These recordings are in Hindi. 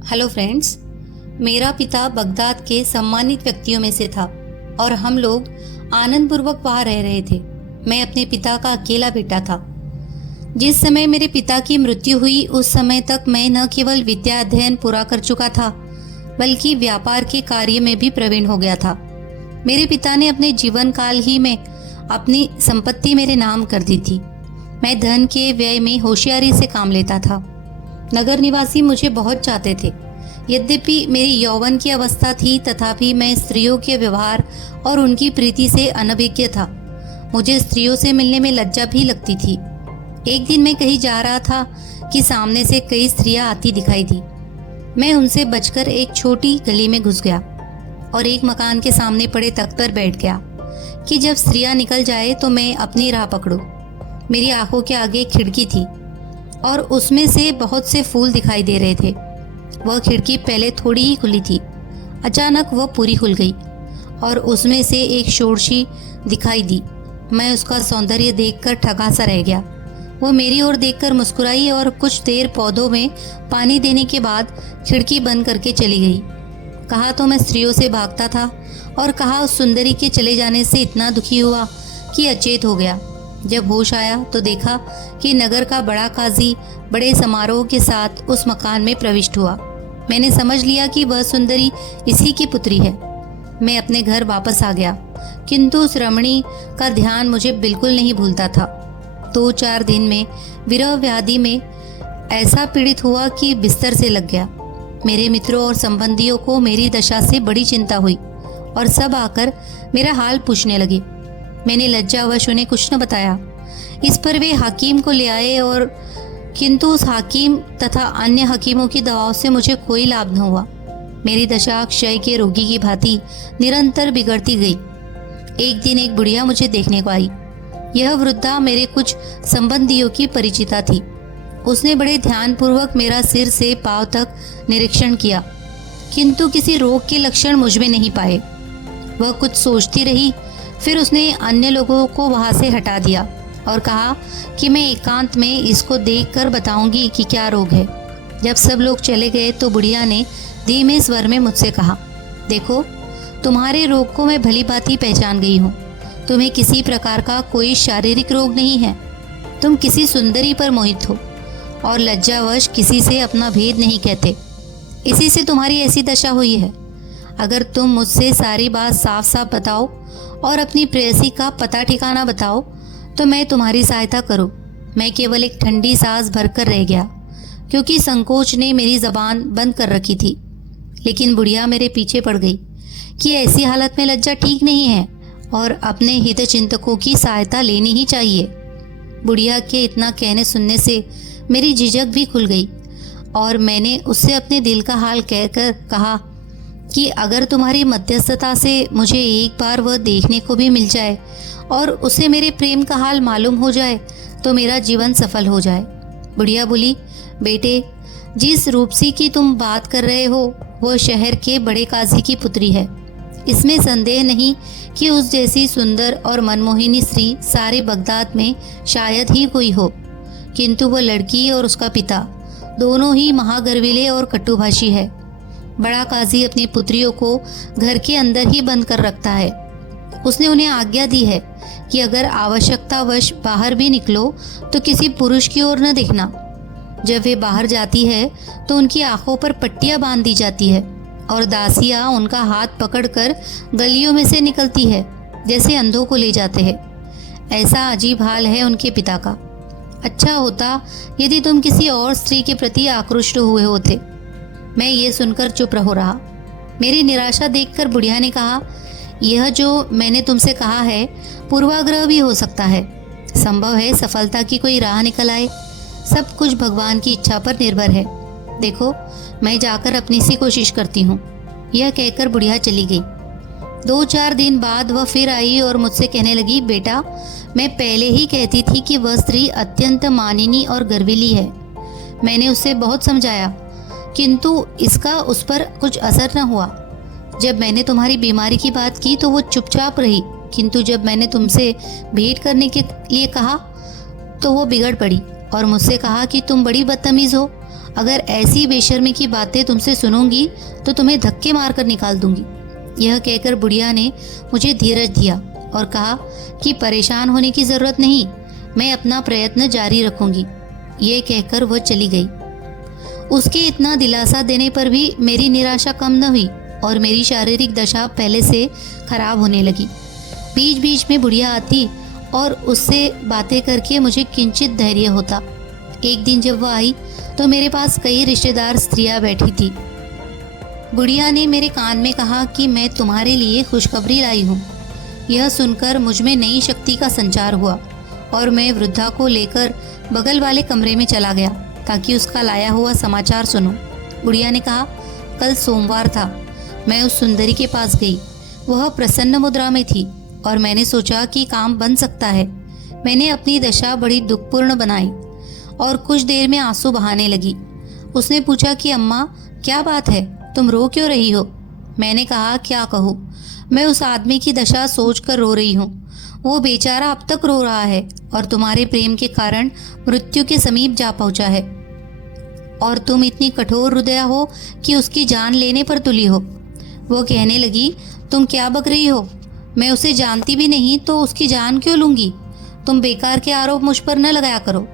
Hello friends. मेरा पिता बगदाद के सम्मानित व्यक्तियों में से था और हम लोग आनंदपूर्वक वहाँ रह रहे थे। मैं अपने पिता का अकेला बेटा था। जिस समय मेरे पिता की मृत्यु हुई उस समय तक मैं न केवल विद्या अध्ययन पूरा कर चुका था बल्कि व्यापार के कार्य में भी प्रवीण हो गया था। मेरे पिता ने अपने जीवन काल ही में अपनी संपत्ति मेरे नाम कर दी थी। मैं धन के व्यय में होशियारी से काम लेता था। नगर निवासी मुझे बहुत चाहते थे। यद्यपि मेरी यौवन की अवस्था थी तथापि मैं स्त्रियों के व्यवहार और उनकी प्रीति से अनभिज्ञ था। मुझे स्त्रियों से मिलने में लज्जा भी लगती थी। एक दिन मैं कहीं जा रहा था कि सामने से कई स्त्रियां आती दिखाई दी। मैं उनसे बचकर एक छोटी गली में घुस गया और एक मकान के सामने पड़े तख्त पर बैठ गया कि जब स्त्रियां निकल जाए तो मैं अपनी राह पकड़ूं। मेरी आंखों के आगे एक खिड़की थी और उसमें से बहुत से फूल दिखाई दे रहे थे। वह खिड़की पहले थोड़ी ही खुली थी, अचानक वह पूरी खुल गई और उसमें से एक षोडशी दिखाई दी। मैं उसका सौंदर्य देखकर ठगा सा रह गया। वो मेरी ओर देखकर मुस्कुराई और कुछ देर पौधों में पानी देने के बाद खिड़की बंद करके चली गई। कहा तो मैं स्त्रियों से भागता था और कहा उस सुंदरी के चले जाने से इतना दुखी हुआ कि अचेत हो गया। जब होश आया तो देखा कि नगर का बड़ा काजी बड़े समारोह के साथ उस मकान में प्रविष्ट हुआ। मैंने समझ लिया कि वह सुंदरी इसी की पुत्री है। मैं अपने घर वापस आ गया, किंतु उस रमणी का ध्यान मुझे बिल्कुल नहीं भूलता था। 2-4 दिन में विरह व्याधि में ऐसा पीड़ित हुआ कि बिस्तर से लग गया। मेरे मित्रों और संबंधियों को मेरी दशा से बड़ी चिंता हुई और सब आकर मेरा हाल पूछने लगे। मैंने लज्जावश उन्हें कुछ न बताया। इस पर वे हाकिम को ले आए और किंतु उस हाकिम तथा अन्य हकीमों की दवाओं से मुझे कोई लाभ न हुआ। मेरी दशा क्षय के रोगी की भांति निरंतर बिगड़ती गई। एक दिन एक बुढ़िया मुझे देखने को आई। यह वृद्धा मेरे कुछ संबंधियों की परिचिता थी। उसने बड़े ध्यानपूर्वक मेरा सिर से पांव तक निरीक्षण किया, किंतु किसी रोग के लक्षण मुझ में नहीं पाए। वह कुछ सोचती रही, फिर उसने अन्य लोगों को वहां से हटा दिया और कहा कि मैं एकांत में इसको देखकर बताऊंगी कि क्या रोग है। जब सब लोग चले गए तो बुढ़िया ने धीमे स्वर में मुझसे कहा, देखो, तुम्हारे रोग को मैं भली भांति पहचान गई हूँ। तुम्हें किसी प्रकार का कोई शारीरिक रोग नहीं है। तुम किसी सुंदरी पर मोहित हो और लज्जावश किसी से अपना भेद नहीं कहते। इसी से तुम्हारी ऐसी दशा हुई है। अगर तुम मुझसे सारी बात साफ साफ बताओ और अपनी प्रेयसी का पता ठिकाना बताओ तो मैं तुम्हारी सहायता करूं। मैं केवल एक ठंडी सांस भरकर रह गया क्योंकि संकोच ने मेरी जबान बंद कर रखी थी। लेकिन बुढ़िया मेरे पीछे पड़ गई कि ऐसी हालत में लज्जा ठीक नहीं है और अपने हितचिंतकों की सहायता लेनी ही चाहिए। बुढ़िया के इतना कहने सुनने से मेरी झिझक भी खुल गई और मैंने उससे अपने दिल का हाल कहकर कहा कि अगर तुम्हारी मध्यस्थता से मुझे एक बार वह देखने को भी मिल जाए और उसे मेरे प्रेम का हाल मालूम हो जाए तो मेरा जीवन सफल हो जाए। बुढ़िया बोली, बेटे, जिस रूपसी की तुम बात कर रहे हो वह शहर के बड़े काजी की पुत्री है। इसमें संदेह नहीं कि उस जैसी सुंदर और मनमोहिनी स्त्री सारे बगदाद में शायद ही कोई हो, किंतु वह लड़की और उसका पिता दोनों ही महागर्विले और कटुभाषी है। बड़ा काजी अपनी पुत्रियों को घर के अंदर ही बंद कर रखता है। उसने उन्हें आज्ञा दी है कि अगर आवश्यकतावश बाहर भी निकलो तो किसी पुरुष की ओर न देखना। जब वे बाहर जाती है तो उनकी आंखों पर पट्टियां बांध दी जाती है और दासियां उनका हाथ पकड़कर गलियों में से निकलती है जैसे अंधों को ले जाते हैं। ऐसा अजीब हाल है उनके पिता का। अच्छा होता यदि तुम किसी और स्त्री के प्रति आकृष्ट हुए होते। मैं ये सुनकर चुप रहो रहा। मेरी निराशा देखकर बुढ़िया ने कहा, यह जो मैंने तुमसे कहा है पूर्वाग्रह भी हो सकता है। संभव है सफलता की कोई राह निकल आए। सब कुछ भगवान की इच्छा पर निर्भर है। देखो, मैं जाकर अपनी सी कोशिश करती हूँ। यह कहकर बुढ़िया चली गई। 2-4 दिन बाद वह फिर आई और मुझसे कहने लगी, बेटा, मैं पहले ही कहती थी कि वह स्त्री अत्यंत मानिनी और गर्विली है। मैंने उसे बहुत समझाया किंतु इसका उस पर कुछ असर न हुआ। जब मैंने तुम्हारी बीमारी की बात की तो वो चुपचाप रही, किंतु जब मैंने तुमसे भेंट करने के लिए कहा तो वो बिगड़ पड़ी और मुझसे कहा कि तुम बड़ी बदतमीज हो। अगर ऐसी बेशर्मी की बातें तुमसे सुनूंगी तो तुम्हें धक्के मारकर निकाल दूंगी। यह कहकर बुढ़िया ने मुझे धीरज दिया और कहा कि परेशान होने की जरूरत नहीं, मैं अपना प्रयत्न जारी रखूंगी। यह कहकर वह चली गई। उसके इतना दिलासा देने पर भी मेरी निराशा कम न हुई और मेरी शारीरिक दशा पहले से खराब होने लगी। बीच बीच में बुढ़िया आती और उससे बातें करके मुझे किंचित धैर्य होता। एक दिन जब वह आई तो मेरे पास कई रिश्तेदार स्त्रियां बैठी थी। बुढ़िया ने मेरे कान में कहा कि मैं तुम्हारे लिए खुशखबरी लाई हूँ। यह सुनकर मुझ में नई शक्ति का संचार हुआ और मैं वृद्धा को लेकर बगल वाले कमरे में चला गया ताकि उसका लाया हुआ समाचार सुनूं। बुढ़िया ने कहा, कल सोमवार था। मैं उस सुंदरी के पास गई। वह प्रसन्न मुद्रा में थी और मैंने सोचा कि काम बन सकता है। मैंने अपनी दशा बड़ी दुखपूर्ण बनाई और कुछ देर में आंसू बहाने लगी। उसने पूछा कि अम्मा क्या बात है, तुम रो क्यों रही हो? मैंने कहा, क्या कहूँ, मैं उस आदमी की दशा सोच कर रो रही हूँ। वो बेचारा अब तक रो रहा है और तुम्हारे प्रेम के कारण मृत्यु के समीप जा पहुंचा है और तुम इतनी कठोर हृदया हो कि उसकी जान लेने पर तुली हो। वो कहने लगी, तुम क्या बक रही हो? मैं उसे जानती भी नहीं तो उसकी जान क्यों लूंगी? तुम बेकार के आरोप मुझ पर न लगाया करो।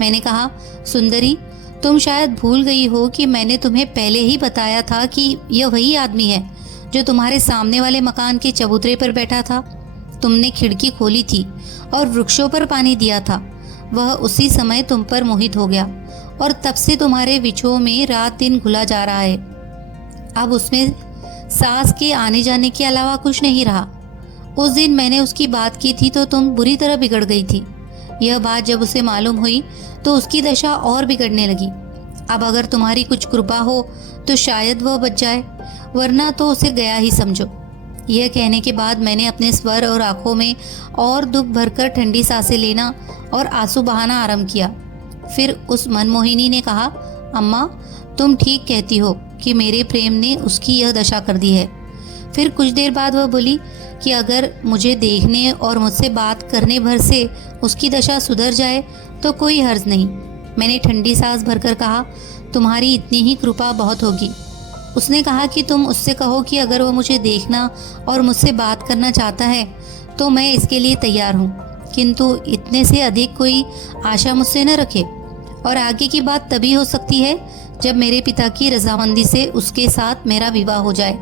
मैंने कहा, सुंदरी, तुम शायद भूल गई हो कि मैंने तुम्हें पहले ही बताया था कि यह वही आदमी है जो तुम्हारे सामने वाले मकान के चबूतरे पर बैठा था। तुमने खिड़की खोली थी और वृक्षों पर पानी दिया था। वह उसी समय तुम पर मोहित हो गया और तब से तुम्हारे विछोह में रात दिन घुला जा रहा है। अब उसमें सांस के आने जाने के अलावा कुछ नहीं रहा। उस दिन मैंने उसकी बात की थी तो तुम बुरी तरह बिगड़ गई थी। यह बात जब उसे मालूम हुई तो उसकी दशा और बिगड़ने लगी। अब अगर तुम्हारी कुछ कृपा हो तो शायद वह बच जाए, वरना तो उसे गया ही समझो। यह कहने के बाद मैंने अपने स्वर और आंखों में और दुख भरकर ठंडी सांसें लेना और आंसू बहाना आरंभ किया। फिर उस मनमोहिनी ने कहा, अम्मा, तुम ठीक कहती हो कि मेरे प्रेम ने उसकी यह दशा कर दी है। फिर कुछ देर बाद वह बोली कि अगर मुझे देखने और मुझसे बात करने भर से उसकी दशा सुधर जाए तो कोई हर्ज नहीं। मैंने ठंडी सांस भरकर कहा, तुम्हारी इतनी ही कृपा बहुत होगी। उसने कहा कि तुम उससे कहो कि अगर वो मुझे देखना और मुझसे बात करना चाहता है तो मैं इसके लिए तैयार हूँ, किंतु इतने से अधिक कोई आशा मुझसे न रखे और आगे की बात तभी हो सकती है जब मेरे पिता की रजामंदी से उसके साथ मेरा विवाह हो जाए।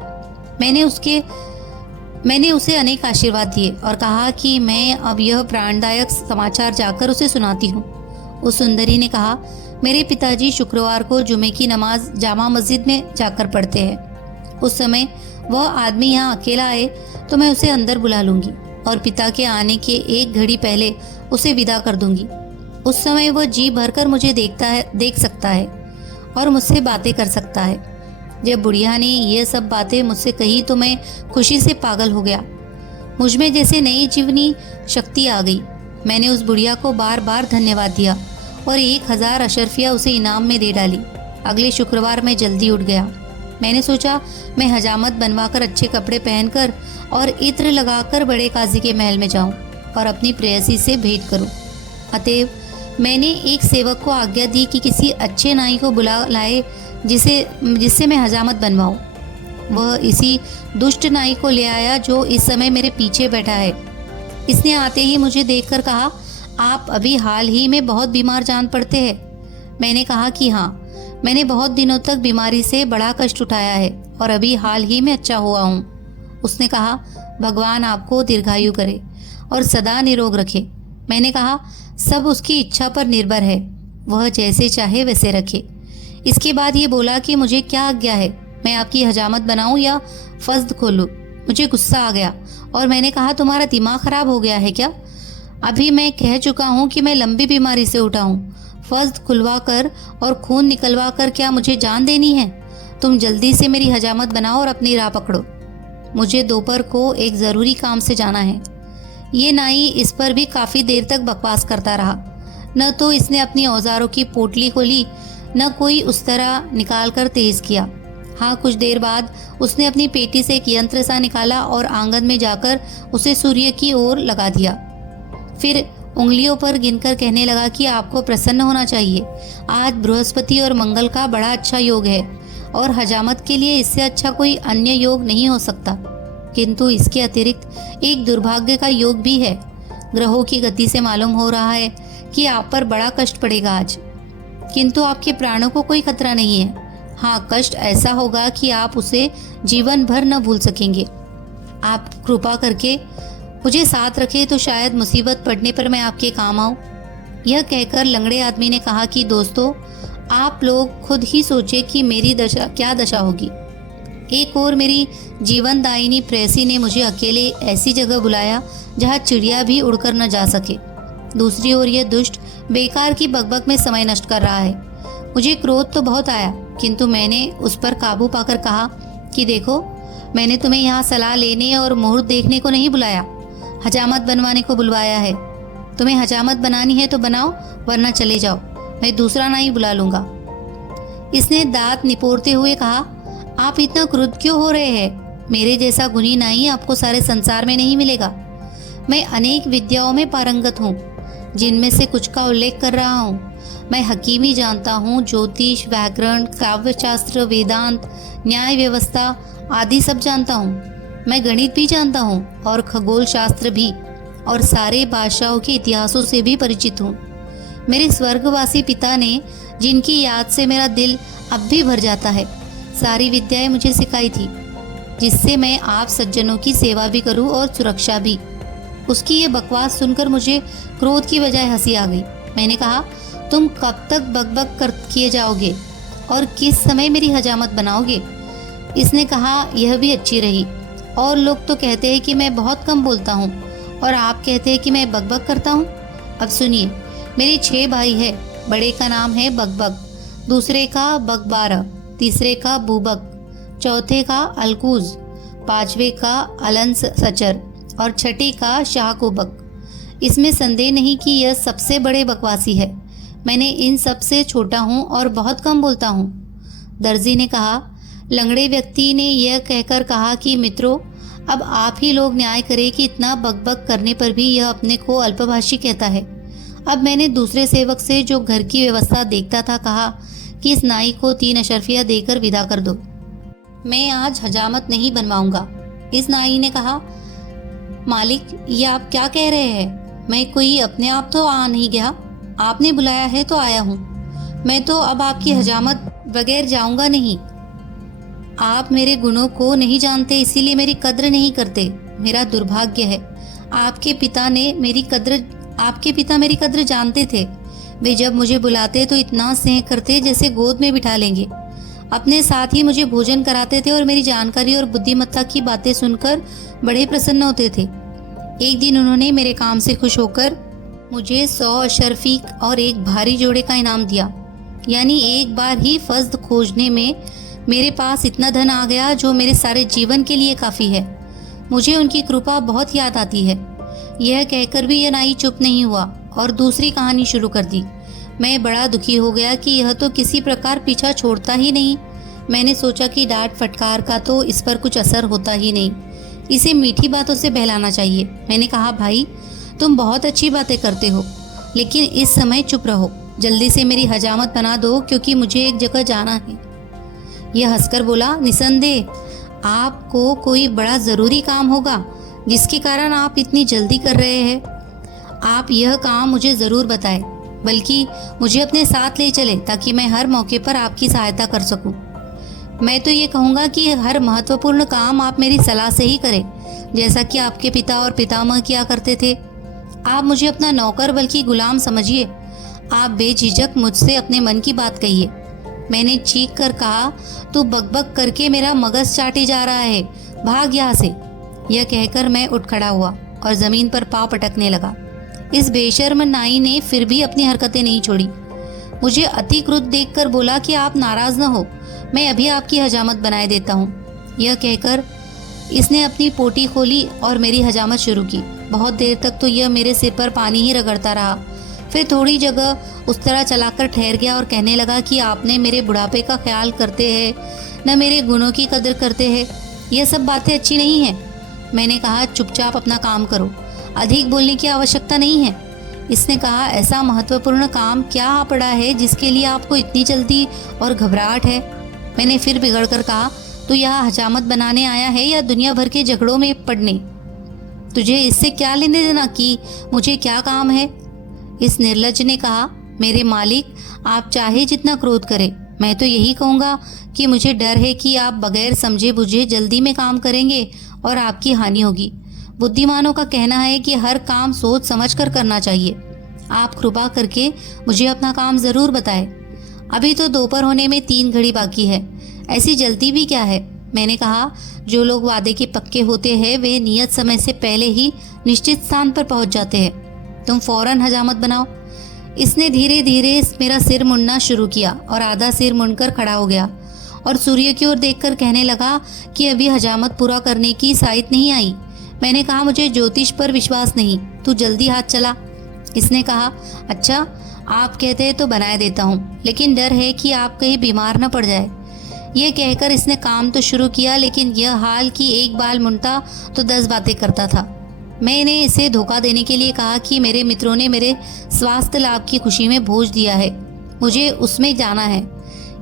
मैंने उसे अनेक आशीर्वाद दिए और कहा कि मैं अब यह प्राणदायक समाचार जाकर उसे सुनाती हूँ। उस सुंदरी ने कहा, मेरे पिताजी शुक्रवार को जुमे की नमाज जामा मस्जिद में जाकर पढ़ते हैं। उस समय वह आदमी यहाँ अकेला आए तो मैं उसे अंदर बुला लूंगी और पिता के आने के एक घड़ी पहले उसे विदा कर दूंगी। उस समय वह जी भरकर मुझे देख सकता है और मुझसे बातें कर सकता है। जब बुढ़िया ने यह सब बातें मुझसे कही तो मैं खुशी से पागल हो गया। मुझ में जैसे नई जीवनी शक्ति आ गई। मैंने उस बुढ़िया को बार बार धन्यवाद दिया और 1000 अशर्फिया उसे इनाम में दे डाली। अगले शुक्रवार मैं जल्दी उठ गया। मैंने सोचा मैं हजामत बनवाकर अच्छे कपड़े पहनकर और इत्र लगाकर बड़े काजी के महल में जाऊं और अपनी प्रेयसी से भेंट करूं। अतएव मैंने एक सेवक को आज्ञा दी कि किसी अच्छे नाई को बुला लाए जिससे मैं हजामत बनवाऊं। वह इसी दुष्ट नाई को ले आया जो इस समय मेरे पीछे बैठा है। इसने आते ही मुझे देखकर कहा, आप अभी हाल ही में बहुत बीमार जान पड़ते हैं। मैंने कहा कि हाँ, मैंने बहुत दिनों तक बीमारी से बड़ा कष्ट उठाया है और अभी हाल ही में अच्छा हुआ हूँ। उसने कहा, भगवान आपको दीर्घायु करे और सदा निरोग रखे। मैंने कहा, सब उसकी इच्छा पर निर्भर है, वह जैसे चाहे वैसे रखे। इसके बाद ये बोला कि मुझे क्या आज्ञा है, मैं आपकी हजामत बनाऊं या फस्द खोलूं। मुझे गुस्सा आ गया और मैंने कहा, तुम्हारा दिमाग खराब हो गया है क्या? अभी मैं कह चुका हूँ कि मैं लंबी बीमारी से उठा हूँ। फस्द खुलवा कर और खून निकलवा कर क्या मुझे जान देनी है? तुम जल्दी से मेरी हजामत बनाओ और अपनी राह पकड़ो। मुझे दोपहर को एक ज़रूरी काम से जाना है। ये नाई इस पर भी काफ़ी देर तक बकवास करता रहा। न तो इसने अपनी औजारों की पोटली खोली, न कोई उस तरह निकाल कर तेज किया। हाँ, कुछ देर बाद उसने अपनी पेटी से एक यंत्र सा निकाला और आंगन में जाकर उसे सूर्य की ओर लगा दिया। फिर उंगलियों पर गिनकर कहने लगा कि आपको प्रसन्न होना चाहिए। आज बृहस्पति और मंगल का बड़ा अच्छा योग है और हजामत के लिए इससे अच्छा कोई अन्य योग नहीं हो सकता। किंतु इसके अतिरिक्त एक दुर्भाग्य का योग भी है। ग्रहों की गति से मालूम हो रहा है कि आप पर बड़ा कष्ट पड़ेगा आज, किंतु आपके प्राणों को कोई खतरा नहीं है। हाँ, कष्ट ऐसा होगा कि आप उसे जीवन भर न भूल सकेंगे। आप कृपा करके मुझे साथ रखें तो शायद मुसीबत पड़ने पर मैं आपके काम आऊं। यह कहकर लंगड़े आदमी ने कहा कि दोस्तों, आप लोग खुद ही सोचे कि मेरी क्या दशा होगी। एक और मेरी जीवनदायिनी प्रेयसी ने मुझे अकेले ऐसी जगह बुलाया जहाँ चिड़िया भी उड़कर न जा सके। दूसरी ओर यह दुष्ट बेकार की बकबक में समय नष्ट कर रहा है। मुझे क्रोध तो बहुत आया, किंतु मैंने उस पर काबू पाकर कहा कि देखो, मैंने तुम्हें यहाँ सलाह लेने और मुहूर्त देखने को नहीं बुलाया, हजामत बनवाने को बुलवाया है। तुम्हें हजामत बनानी है तो बनाओ, वरना चले जाओ, मैं दूसरा नाई बुला लूंगा। इसने दांत निपोरते हुए कहा, आप इतना क्रुद्ध क्यों हो रहे हैं? मेरे जैसा गुणी नाई आपको सारे संसार में नहीं मिलेगा। मैं अनेक विद्याओं में पारंगत हूँ, जिनमें से कुछ का उल्लेख कर रहा हूँ। मैं हकीमी जानता हूँ, ज्योतिष, व्याकरण, काव्यशास्त्र, वेदांत, न्याय व्यवस्था आदि सब जानता हूँ। मैं गणित भी जानता हूँ और खगोल शास्त्र भी, और सारे भाषाओं के इतिहासों से भी परिचित हूँ। मेरे स्वर्गवासी पिता ने, जिनकी याद से मेरा दिल अब भी भर जाता है, सारी विद्याएं मुझे सिखाई थी, जिससे मैं आप सज्जनों की सेवा भी करूं और सुरक्षा भी। उसकी ये बकवास सुनकर मुझे क्रोध की बजाय हंसी आ गई। मैंने कहा, तुम कब तक बकबक कर किए जाओगे और किस समय मेरी हजामत बनाओगे? इसने कहा, यह भी अच्छी रही। और लोग तो कहते हैं कि मैं बहुत कम बोलता हूँ और आप कहते हैं कि मैं बकबक करता हूँ। अब सुनिए, मेरे 6 भाई हैं। बड़े का नाम है बकबक, दूसरे का बकबारा, तीसरे का बूबक, चौथे का अलकूज, पांचवे का अलंस सचर और छठे का शाहकुबक। इसमें संदेह नहीं कि यह सबसे बड़े बकवासी है। मैंने इन सब से छोटा हूँ और बहुत कम बोलता हूँ। दर्जी ने कहा। लंगड़े व्यक्ति ने यह कहकर कहा कि मित्रों, अब आप ही लोग न्याय करें कि इतना बकबक करने पर भी यह अपने को अल्पभाषी कहता है। अब मैंने दूसरे सेवक से, जो घर की व्यवस्था देखता था, कहा कि इस नाई को 3 अशर्फिया देकर विदा कर दो। मैं आज हजामत नहीं बनवाऊंगा। इस नाई ने कहा, मालिक, ये आप क्या कह रहे हैं? मैं कोई अपने आप तो आ नहीं गया, आपने बुलाया है तो आया हूँ। मैं तो अब आपकी हजामत बगैर जाऊंगा नहीं। आप मेरे गुणों को नहीं जानते, इसीलिए मेरी कद्र नहीं करते। मेरा दुर्भाग्य है। आपके पिता मेरी कद्र जानते थे। वे जब मुझे बुलाते तो इतना स्नेह करते जैसे गोद में बिठा लेंगे। अपने साथ ही मुझे भोजन कराते थे और मेरी जानकारी और बुद्धिमत्ता की बातें सुनकर बड़े प्रसन्न होते थे। एक दिन उन्होंने मेरे काम से खुश होकर मुझे 100 अशर्फी और एक भारी जोड़े का इनाम दिया। यानी एक बार ही फस्द खोजने में मेरे पास इतना धन आ गया जो मेरे सारे जीवन के लिए काफ़ी है। मुझे उनकी कृपा बहुत याद आती है। यह कहकर भी यह नाई चुप नहीं हुआ और दूसरी कहानी शुरू कर दी। मैं बड़ा दुखी हो गया कि यह तो किसी प्रकार पीछा छोड़ता ही नहीं। मैंने सोचा कि डांट फटकार का तो इस पर कुछ असर होता ही नहीं, इसे मीठी बातों से बहलाना चाहिए। मैंने कहा, भाई, तुम बहुत अच्छी बातें करते हो, लेकिन इस समय चुप रहो। जल्दी से मेरी हजामत बना दो, क्योंकि मुझे एक जगह जाना है। यह हंसकर बोला, निसंदेह आपको कोई बड़ा ज़रूरी काम होगा जिसके कारण आप इतनी जल्दी कर रहे हैं। आप यह काम मुझे ज़रूर बताएं, बल्कि मुझे अपने साथ ले चले, ताकि मैं हर मौके पर आपकी सहायता कर सकूं। मैं तो ये कहूँगा कि हर महत्वपूर्ण काम आप मेरी सलाह से ही करें, जैसा कि आपके पिता और पितामह किया करते थे। आप मुझे अपना नौकर बल्कि गुलाम समझिए। आप बेझिझक मुझसे अपने मन की बात कहिए। मैंने चीख कर कहा, तू बकबक करके मेरा मगज चाटे जा रहा है, भाग यहाँ से। यह कहकर मैं उठ खड़ा हुआ और ज़मीन पर पाँव पटकने लगा। इस बेशर्म नाई ने फिर भी अपनी हरकतें नहीं छोड़ी। मुझे अति क्रुद्ध देखकर बोला कि आप नाराज़ न हो, मैं अभी आपकी हजामत बनाए देता हूँ। यह कहकर इसने अपनी पोटी खोली और मेरी हजामत शुरू की। बहुत देर तक तो यह मेरे सिर पर पानी ही रगड़ता रहा। फिर थोड़ी जगह उस तरह चलाकर ठहर गया और कहने लगा कि आपने मेरे बुढ़ापे का ख्याल करते हैं, न मेरे गुणों की कदर करते हैं। यह सब बातें अच्छी नहीं हैं। मैंने कहा, चुपचाप अपना काम करो, अधिक बोलने की आवश्यकता नहीं है। इसने कहा, ऐसा महत्वपूर्ण काम क्या पड़ा है जिसके लिए आपको इतनी जल्दी और घबराहट है? मैंने फिर बिगड़ कर कहा, तू यहाँ हजामत बनाने आया है या दुनिया भर के झगड़ों में पड़ने? तुझे इससे क्या लेने देना कि मुझे क्या काम है? इस निर्लज्ज ने कहा, मेरे मालिक, आप चाहे जितना क्रोध करें, मैं तो यही कहूँगा कि मुझे डर है कि आप बगैर समझे बुझे जल्दी में काम करेंगे और आपकी हानि होगी। बुद्धिमानों का कहना है कि हर काम सोच समझ कर करना चाहिए। आप कृपा करके मुझे अपना काम ज़रूर बताएं। अभी तो दोपहर होने में 3 घड़ी बाकी है, ऐसी जल्दी भी क्या है? मैंने कहा, जो लोग वादे के पक्के होते हैं वे नियत समय से पहले ही निश्चित स्थान पर पहुंच जाते हैं। तुम फौरन हजामत बनाओ। इसने धीरे धीरे मेरा सिर मुड़ना शुरू किया और आधा सिर मुड़कर खड़ा हो गया और सूर्य की ओर देखकर कहने लगा कि अभी हजामत पूरा करने की साइत नहीं आई। मैंने कहा, मुझे ज्योतिष पर विश्वास नहीं, तू जल्दी हाथ चला। इसने कहा, अच्छा आप कहते हैं तो बनाए देता हूँ, लेकिन डर है कि आप कहीं बीमार न पड़ जाए। यह कहकर इसने काम तो शुरू किया, लेकिन यह हाल कि एक बाल मुंडता तो 10 बातें करता था। मैंने इसे धोखा देने के लिए कहा कि मेरे मित्रों ने मेरे स्वास्थ्य लाभ की खुशी में भोज दिया है, मुझे उसमें जाना है।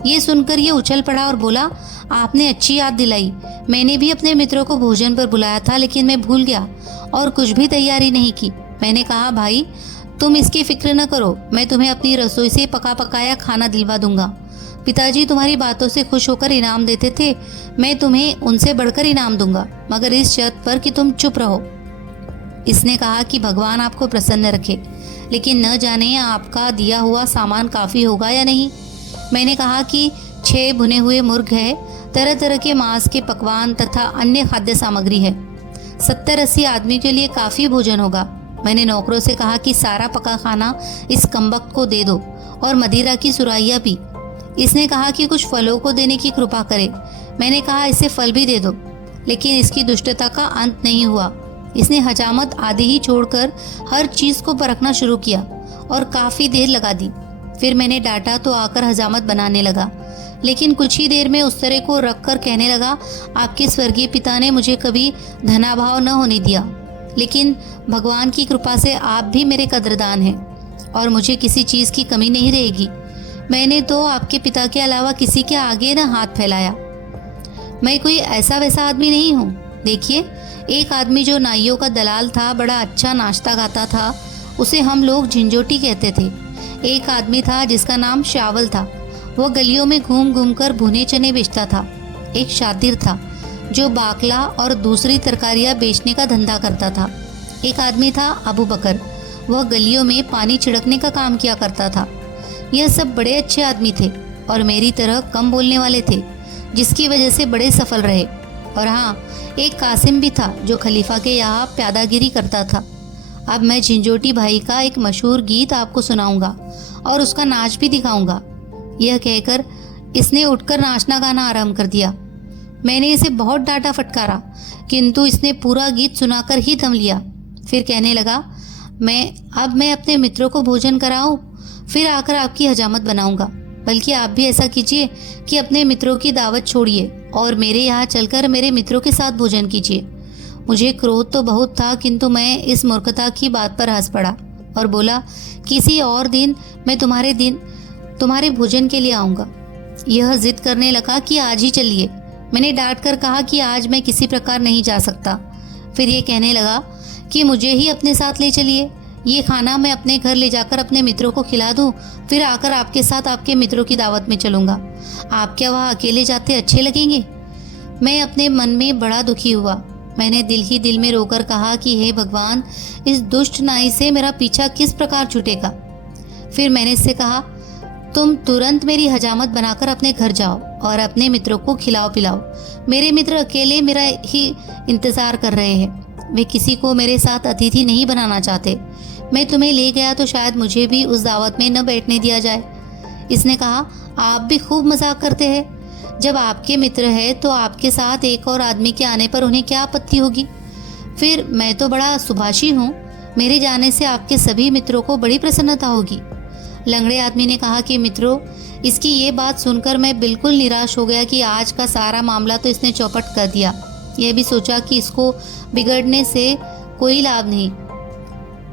ये सुनकर ये उछल पड़ा और बोला, आपने अच्छी याद दिलाई। मैंने भी अपने मित्रों को भोजन पर बुलाया था, लेकिन मैं भूल गया और कुछ भी तैयारी नहीं की। मैंने कहा, भाई तुम इसकी फिक्र न करो, मैं तुम्हें अपनी रसोई से पका पकाया खाना दिलवा दूंगा। पिताजी तुम्हारी बातों से खुश होकर इनाम देते थे, मैं तुम्हें उनसे बढ़कर इनाम दूंगा, मगर इस शर्त पर कि तुम चुप रहो। इसने कहा कि भगवान आपको प्रसन्न रखे, लेकिन न जाने आपका दिया हुआ सामान काफ़ी होगा या नहीं। मैंने कहा कि 6 भुने हुए मुर्ग है, तरह तरह के मांस के पकवान तथा अन्य खाद्य सामग्री है। 70-80 आदमी के लिए काफ़ी भोजन होगा। मैंने नौकरों से कहा कि सारा पका खाना इस कमबख्त को दे दो और मदिरा की सुराहियाँ भी। इसने कहा कि कुछ फलों को देने की कृपा करे। मैंने कहा, इसे फल भी दे दो, लेकिन इसकी दुष्टता का अंत नहीं हुआ। इसने हजामत आधी ही छोड़कर हर चीज़ को परखना शुरू किया और काफ़ी देर लगा दी। फिर मैंने डांटा तो आकर हजामत बनाने लगा, लेकिन कुछ ही देर में उस तरह को रख कर कहने लगा, आपके स्वर्गीय पिता ने मुझे कभी धनाभाव न होने दिया, लेकिन भगवान की कृपा से आप भी मेरे कदरदान हैं और मुझे किसी चीज़ की कमी नहीं रहेगी। मैंने तो आपके पिता के अलावा किसी के आगे न हाथ फैलाया। मैं कोई ऐसा वैसा आदमी नहीं हूँ। देखिए, एक आदमी जो नाइयों का दलाल था, बड़ा अच्छा नाश्ता खाता था, उसे हम लोग झिंझोटी कहते थे। एक आदमी था जिसका नाम शावल था, वह गलियों में घूम घूम कर भुने चने बेचता था। एक शातिर था जो बाकला और दूसरी तरकारियां बेचने का धंधा करता था। एक आदमी था अबू बकर, वह गलियों में पानी छिड़कने का काम किया करता था। यह सब बड़े अच्छे आदमी थे और मेरी तरह कम बोलने वाले थे, जिसकी वजह से बड़े सफल रहे। और हाँ, एक कासिम भी था जो खलीफा के यहाँ प्यादागिरी करता था। अब मैं झिंझोटी भाई का एक मशहूर गीत आपको सुनाऊंगा और उसका नाच भी दिखाऊंगा। यह कहकर इसने उठकर नाचना गाना आरंभ कर दिया। मैंने इसे बहुत डांटा फटकारा, किंतु इसने पूरा गीत सुनाकर ही दम लिया। फिर कहने लगा, मैं अपने मित्रों को भोजन कराऊं, फिर आकर आपकी हजामत बनाऊंगा। बल्कि आप भी ऐसा कीजिए कि अपने मित्रों की दावत छोड़िए और मेरे यहाँ चलकर मेरे मित्रों के साथ भोजन कीजिए। मुझे क्रोध तो बहुत था, किंतु मैं इस मूर्खता की बात पर हंस पड़ा और बोला, किसी और दिन मैं तुम्हारे भोजन के लिए आऊँगा। यह जिद करने लगा कि आज ही चलिए। मैंने डांट कर कहा कि आज मैं किसी प्रकार नहीं जा सकता। फिर ये कहने लगा कि मुझे ही अपने साथ ले चलिए, ये खाना मैं अपने घर ले जाकर अपने मित्रों को खिला दूं, फिर आकर आपके साथ आपके मित्रों की दावत में चलूँगा। आप क्या वहाँ अकेले जाते अच्छे लगेंगे? मैं अपने मन में बड़ा दुखी हुआ। मैंने दिल ही दिल में रोकर कहा कि हे भगवान, इस दुष्ट नाई से मेरा पीछा किस प्रकार छूटेगा। फिर मैंने इससे कहा, तुम तुरंत मेरी हजामत बनाकर अपने घर जाओ और अपने मित्रों को खिलाओ पिलाओ। मेरे मित्र अकेले मेरा ही इंतज़ार कर रहे हैं, वे किसी को मेरे साथ अतिथि नहीं बनाना चाहते। मैं तुम्हें ले गया तो शायद मुझे भी उस दावत में न बैठने दिया जाए। इसने कहा, आप भी खूब मजाक करते हैं। जब आपके मित्र है तो आपके साथ एक और आदमी के आने पर उन्हें क्या आपत्ति होगी? फिर मैं तो बड़ा सुभाषी हूँ, मेरे जाने से आपके सभी मित्रों को बड़ी प्रसन्नता होगी। लंगड़े आदमी ने कहा कि मित्रों, इसकी ये बात सुनकर मैं बिल्कुल निराश हो गया कि आज का सारा मामला तो इसने चौपट कर दिया। यह भी सोचा कि इसको बिगड़ने से कोई लाभ नहीं।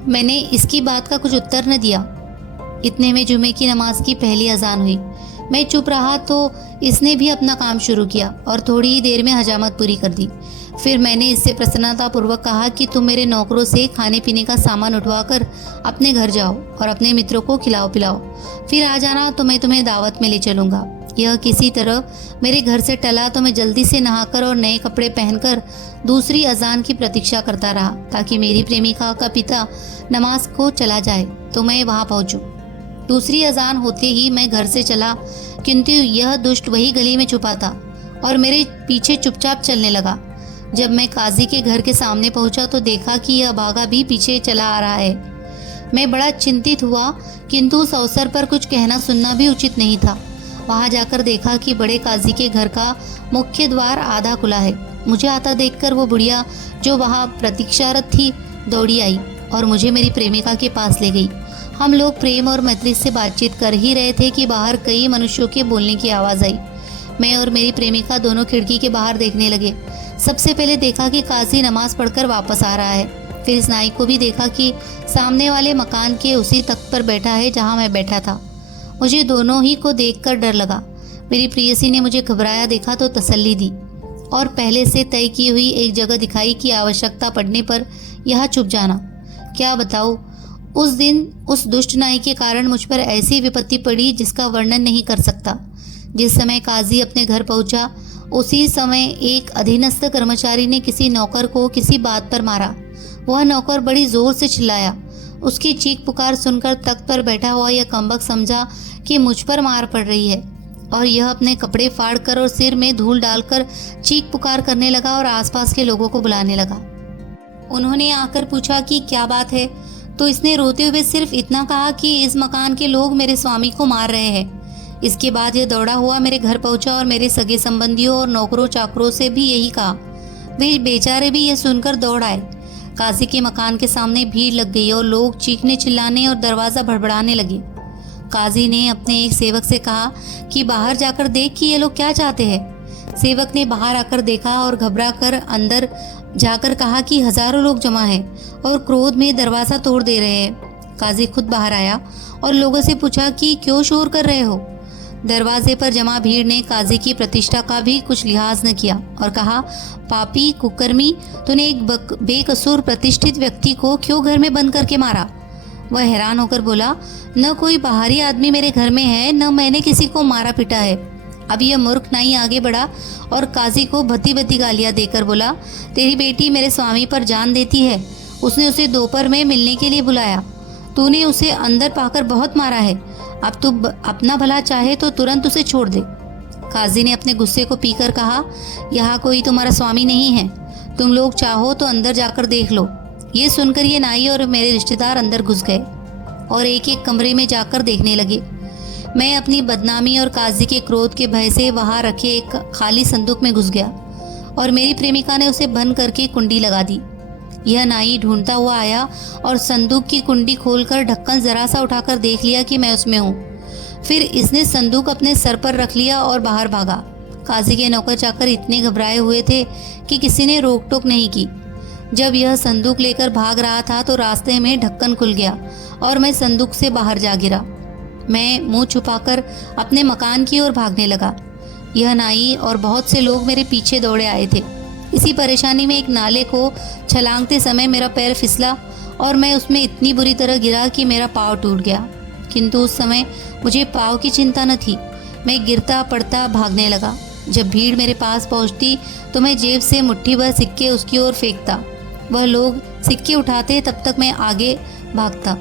मैंने इसकी बात का कुछ उत्तर न दिया। इतने में जुमे की नमाज की पहली अजान हुई। मैं चुप रहा तो इसने भी अपना काम शुरू किया और थोड़ी ही देर में हजामत पूरी कर दी। फिर मैंने इससे प्रसन्नतापूर्वक कहा कि तुम मेरे नौकरों से खाने पीने का सामान उठवा कर अपने घर जाओ और अपने मित्रों को खिलाओ पिलाओ, फिर आ जाना तो मैं तुम्हें दावत में ले चलूँगा। यह किसी तरह मेरे घर से टला तो मैं जल्दी से नहाकर और नए कपड़े पहनकर दूसरी अजान की प्रतीक्षा करता रहा ताकि मेरी प्रेमिका का पिता नमाज को चला जाए तो मैं वहाँ पहुँचूँ। दूसरी अजान होते ही मैं घर से चला, किंतु यह दुष्ट वही गली में छुपा था और मेरे पीछे चुपचाप चलने लगा। जब मैं काजी के घर के सामने पहुंचा तो देखा कि यह भागा भी पीछे चला आ रहा है। मैं बड़ा चिंतित हुआ, किंतु उस अवसर पर कुछ कहना सुनना भी उचित नहीं था। वहां जाकर देखा कि बड़े काजी के घर का मुख्य द्वार आधा खुला है। मुझे आता देखकर वो बुढ़िया जो वहाँ प्रतीक्षारत थी दौड़ी आई और मुझे मेरी प्रेमिका के पास ले गई। हम लोग प्रेम और मैत्री से बातचीत कर ही रहे थे कि बाहर कई मनुष्यों के बोलने की आवाज़ आई। मैं और मेरी प्रेमिका दोनों खिड़की के बाहर देखने लगे। सबसे पहले देखा कि काजी नमाज पढ़कर वापस आ रहा है। फिर इस नाई को भी देखा कि सामने वाले मकान के उसी तख्त पर बैठा है जहां मैं बैठा था। मुझे दोनों ही को देखकर डर लगा। मेरी प्रेयसी ने मुझे घबराया देखा तो तसल्ली दी और पहले से तय की हुई एक जगह दिखाई कि आवश्यकता पड़ने पर यहाँ छुप जाना। क्या बताऊँ, उस दिन उस दुष्ट नाई के कारण मुझ पर ऐसी विपत्ति पड़ी जिसका वर्णन नहीं कर सकता। जिस समय काजी अपने घर पहुंचा उसी समय एक अधीनस्थ कर्मचारी ने किसी नौकर को किसी बात पर मारा। वह नौकर बड़ी जोर से चिल्लाया। उसकी चीख पुकार सुनकर तख्त पर बैठा हुआ यह कमबख्त समझा कि मुझ पर मार पड़ रही है और यह अपने कपड़े फाड़कर और सिर में धूल डालकर चीख पुकार करने लगा और आसपास के लोगों को बुलाने लगा। उन्होंने आकर पूछा कि क्या बात है, तो इसने रोते हुए सिर्फ इतना कहा कि इस मकान के लोग मेरे स्वामी को मार रहे हैं। इसके बाद यह दौड़ा हुआ मेरे घर पहुंचा और मेरे सगे संबंधियों और नौकरों चाकरों से भी यही कहा। वे बेचारे भी यह सुनकर दौड़ आए। काजी के मकान के सामने भीड़ लग गई और लोग चीखने चिल्लाने और दरवाज़ा भड़बड़ाने लगे। काजी ने अपने एक सेवक से कहा कि बाहर जाकर देख कि ये लोग क्या चाहते हैं। सेवक ने बाहर आकर देखा और घबरा कर अंदर जाकर कहा कि हजारों लोग जमा हैं और क्रोध में दरवाज़ा तोड़ दे रहे हैं। काजी खुद बाहर आया और लोगों से पूछा कि क्यों शोर कर रहे हो। दरवाजे पर जमा भीड़ ने काजी की प्रतिष्ठा का भी कुछ लिहाज न किया और कहा, पापी कुकर्मी, तूने एक बेकसूर प्रतिष्ठित व्यक्ति को क्यों घर में बंद करके मारा। वह हैरान होकर बोला, न कोई बाहरी आदमी मेरे घर में है, न मैंने किसी को मारा पीटा है। अब यह मूर्ख नाई आगे बढ़ा और काजी को भद्दी भद्दी गालियाँ देकर बोला, तेरी बेटी मेरे स्वामी पर जान देती है। उसने उसे दोपहर में मिलने के लिए बुलाया। तूने उसे अंदर पाकर बहुत मारा है। अब तू अपना भला चाहे तो तुरंत उसे छोड़ दे। काजी ने अपने गुस्से को पीकर कहा, यहाँ कोई तुम्हारा स्वामी नहीं है, तुम लोग चाहो तो अंदर जाकर देख लो। ये सुनकर ये नाई और मेरे रिश्तेदार अंदर घुस गए और एक एक कमरे में जाकर देखने लगे। मैं अपनी बदनामी और काजी के क्रोध के भय से वहाँ रखे एक खाली संदूक में घुस गया और मेरी प्रेमिका ने उसे बंद करके कुंडी लगा दी। यह नाई ढूंढता हुआ आया और संदूक की कुंडी खोलकर ढक्कन जरा सा उठाकर देख लिया कि मैं उसमें हूँ। फिर इसने संदूक अपने सर पर रख लिया और बाहर भागा। काजी के नौकर चाकर इतने घबराए हुए थे कि किसी ने रोक टोक नहीं की। जब यह संदूक लेकर भाग रहा था तो रास्ते में ढक्कन खुल गया और मैं संदूक से बाहर जा गिरा। मैं मुंह छुपाकर अपने मकान की ओर भागने लगा। यह नाई और बहुत से लोग मेरे पीछे दौड़े आए थे। इसी परेशानी में एक नाले को छलांगते समय मेरा पैर फिसला और मैं उसमें इतनी बुरी तरह गिरा कि मेरा पाँव टूट गया। किंतु उस समय मुझे पाँव की चिंता न थी। मैं गिरता पड़ता भागने लगा। जब भीड़ मेरे पास पहुंचती तो मैं जेब से मुट्ठी भर सिक्के उसकी ओर फेंकता। वह लोग सिक्के उठाते तब तक मैं आगे भागता।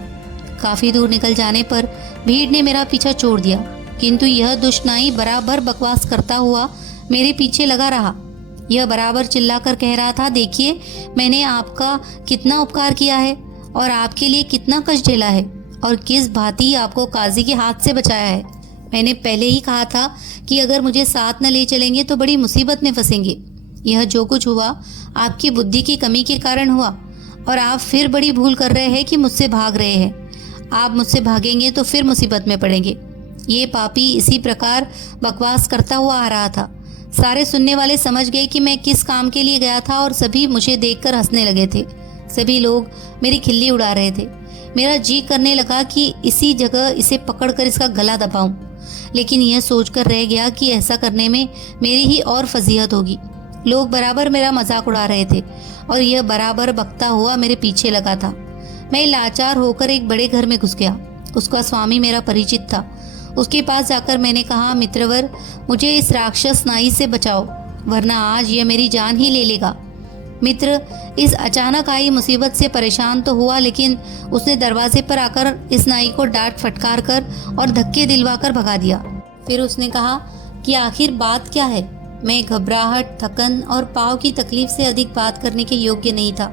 काफ़ी दूर निकल जाने पर भीड़ ने मेरा पीछा छोड़ दिया, किंतु यह दुष्ट नाई बराबर बकवास करता हुआ मेरे पीछे लगा रहा। यह बराबर चिल्लाकर कह रहा था, देखिए मैंने आपका कितना उपकार किया है और आपके लिए कितना कष्ट झेला है और किस भांति आपको काजी के हाथ से बचाया है। मैंने पहले ही कहा था कि अगर मुझे साथ न ले चलेंगे तो बड़ी मुसीबत में फंसेंगे। यह जो कुछ हुआ आपकी बुद्धि की कमी के कारण हुआ और आप फिर बड़ी भूल कर रहे हैं कि मुझसे भाग रहे हैं। आप मुझसे भागेंगे तो फिर मुसीबत में पड़ेंगे। ये पापी इसी प्रकार बकवास करता हुआ आ रहा था। सारे सुनने वाले समझ गए कि मैं किस काम के लिए गया था और सभी मुझे देखकर हंसने लगे थे। सभी लोग मेरी खिल्ली उड़ा रहे थे। मेरा जी करने लगा कि इसी जगह इसे पकड़कर इसका गला दबाऊं, लेकिन यह सोचकर रह गया कि ऐसा करने में मेरी ही और फजीहत होगी। लोग बराबर मेरा मजाक उड़ा रहे थे और यह बराबर बकता हुआ मेरे पीछे लगा था। मैं लाचार होकर एक बड़े घर में घुस गया। उसका स्वामी मेरा परिचित था। उसके पास जाकर मैंने कहा, मित्रवर, मुझे इस राक्षस नाई से बचाओ, वरना आज यह मेरी जान ही ले लेगा। मित्र इस अचानक आई मुसीबत से परेशान तो हुआ, लेकिन उसने दरवाजे पर आकर इस नाई को डांट फटकार कर और धक्के दिलवाकर भगा दिया। फिर उसने कहा कि आखिर बात क्या है। मैं घबराहट, थकन और पाँव की तकलीफ से अधिक बात करने के योग्य नहीं था।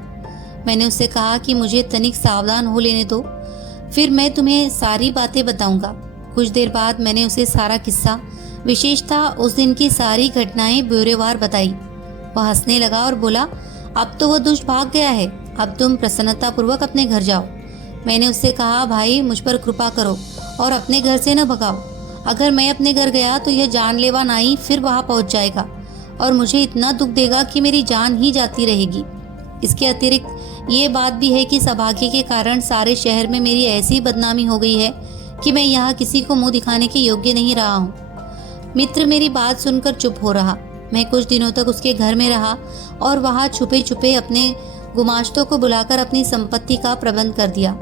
मैंने उससे कहा कि मुझे तनिक सावधान हो लेने दो, फिर मैं तुम्हें सारी बातें बताऊंगा। कुछ देर बाद मैंने उसे सारा किस्सा, विशेषतः उस दिन की सारी घटनाएं ब्यौरेवार बताई। वह हंसने लगा और बोला, अब तो वह दुष्ट भाग गया है, अब तुम प्रसन्नतापूर्वक अपने घर जाओ। मैंने उससे कहा, भाई मुझ पर कृपा करो और अपने घर से न भगाओ। अगर मैं अपने घर गया तो यह जानलेवा नाई फिर वहां पहुंच जाएगा और मुझे इतना दुख देगा कि मेरी जान ही जाती रहेगी। इसके अतिरिक्त ये बात भी है कि सौभाग्य के कारण सारे शहर में मेरी ऐसी बदनामी हो गई है कि मैं यहाँ किसी को मुंह दिखाने के योग्य नहीं रहा हूँ। मित्र मेरी बात सुनकर चुप हो रहा। मैं कुछ दिनों तक उसके घर में रहा और वहाँ छुपे छुपे अपने गुमाश्तों को बुलाकर अपनी संपत्ति का प्रबंध कर दिया।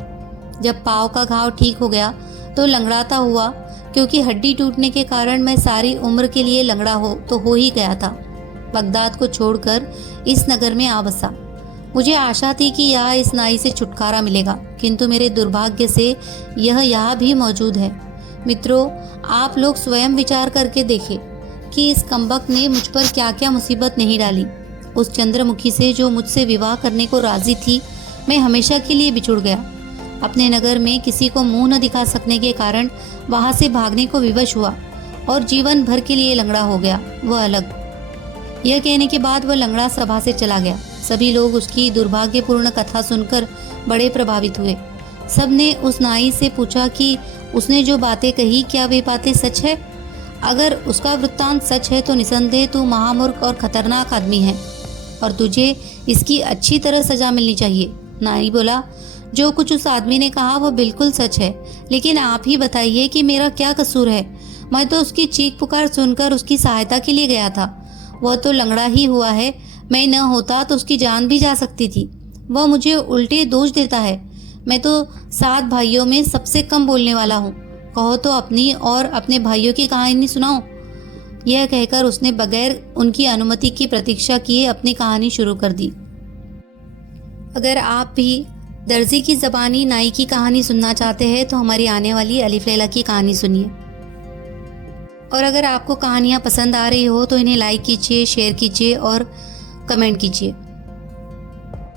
जब पाँव का घाव ठीक हो गया तो लंगड़ाता हुआ, क्योंकि हड्डी टूटने के कारण मैं सारी उम्र के लिए लंगड़ा हो ही गया था। बगदाद को छोड़कर इस नगर में आ बसा। मुझे आशा थी कि यहाँ इस नाई से छुटकारा मिलेगा, किंतु मेरे दुर्भाग्य से यह यहाँ भी मौजूद है। मित्रों, आप लोग स्वयं विचार करके देखें कि इस कमबख्त ने मुझ पर क्या क्या मुसीबत नहीं डाली। उस चंद्रमुखी से जो मुझसे विवाह करने को राजी थी, मैं हमेशा के लिए बिछुड़ गया। अपने नगर में किसी को मुंह न दिखा सकने के कारण वहाँ से भागने को विवश हुआ और जीवन भर के लिए लंगड़ा हो गया, वह अलग। यह कहने के बाद वह लंगड़ा सभा से चला गया। सभी लोग उसकी दुर्भाग्यपूर्ण कथा सुनकर बड़े प्रभावित हुए। सबने उस नाई से पूछा कि उसने जो बातें कही, क्या वे बातें सच है? अगर उसका वृत्तांत सच है तो निसंदेह तू महामूर्ख और खतरनाक आदमी है और तुझे इसकी अच्छी तरह सजा मिलनी चाहिए। नाई बोला, जो कुछ उस आदमी ने कहा वह बिल्कुल सच है, लेकिन आप ही बताइए कि मेरा क्या कसूर है। मैं तो उसकी चीख पुकार सुनकर उसकी सहायता के लिए गया था। वह तो लंगड़ा ही हुआ है, मैं न होता तो उसकी जान भी जा सकती थी। वह मुझे उल्टे दोष देता है। मैं तो 7 भाइयों में सबसे कम बोलने वाला हूँ। कहो तो अपनी और अपने भाइयों की कहानी सुनाओ। यह कहकर उसने बगैर उनकी अनुमति की प्रतीक्षा किए अपनी कहानी शुरू कर दी। अगर आप भी दर्जी की ज़बानी नाई की कहानी सुनना चाहते हैं तो हमारी आने वाली अलिफ लैला की कहानी सुनिए। और अगर आपको कहानियाँ पसंद आ रही हो तो इन्हें लाइक कीजिए, शेयर कीजिए और कमेंट कीजिए।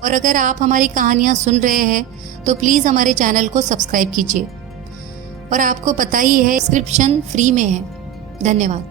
और अगर आप हमारी कहानियाँ सुन रहे हैं तो प्लीज़ हमारे चैनल को सब्सक्राइब कीजिए। और आपको पता ही है, सब्सक्रिप्शन फ्री में है। धन्यवाद।